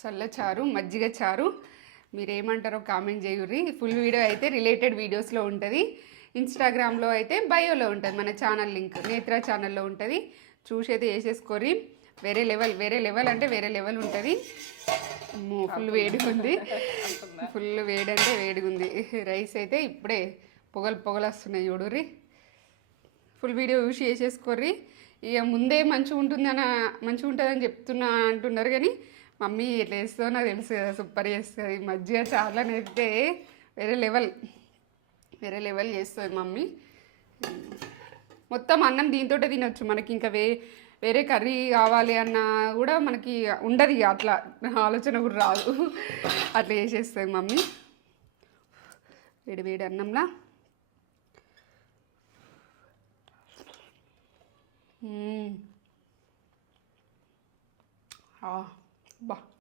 చల్ల చారు మజ్జిగ చారు మీరేమంటారో కామెంట్ చేయుర్రి. ఫుల్ వీడియో అయితే రిలేటెడ్ వీడియోస్లో ఉంటుంది. ఇన్స్టాగ్రామ్లో అయితే బయోలో ఉంటుంది, మన ఛానల్ లింక్ నేత్ర ఛానల్లో ఉంటుంది. చూసి అయితే వేసేసుకోరి. వేరే లెవెల్ అంటే వేరే లెవెల్ ఉంటుంది. ఫుల్ వేడిగా ఉంది, ఫుల్ వేడి అంటే వేడిగా ఉంది. రైస్ అయితే ఇప్పుడే పొగలు వస్తున్నాయి చూడుర్రి. ఫుల్ వీడియో చూసి వేసేసుకోర్రి. ఇక ముందే మంచిగా ఉంటుందని అంటున్నారు, కానీ మమ్మీ ఎట్లా వేస్తుందో నాకు తెలుసు కదా, సూపర్ చేస్తుంది. మజ్జిగ చారులనైతే వేరే లెవెల్ చేస్తుంది మమ్మీ. మొత్తం అన్నం దీంతో తినొచ్చు. మనకి ఇంకా వేరే కర్రీ కావాలి అన్నా కూడా మనకి ఉండదు, ఇక అట్లా ఆలోచన కూడా రాదు. అట్లా చేసేస్తుంది మమ్మీ. వేడి అన్నంలా బా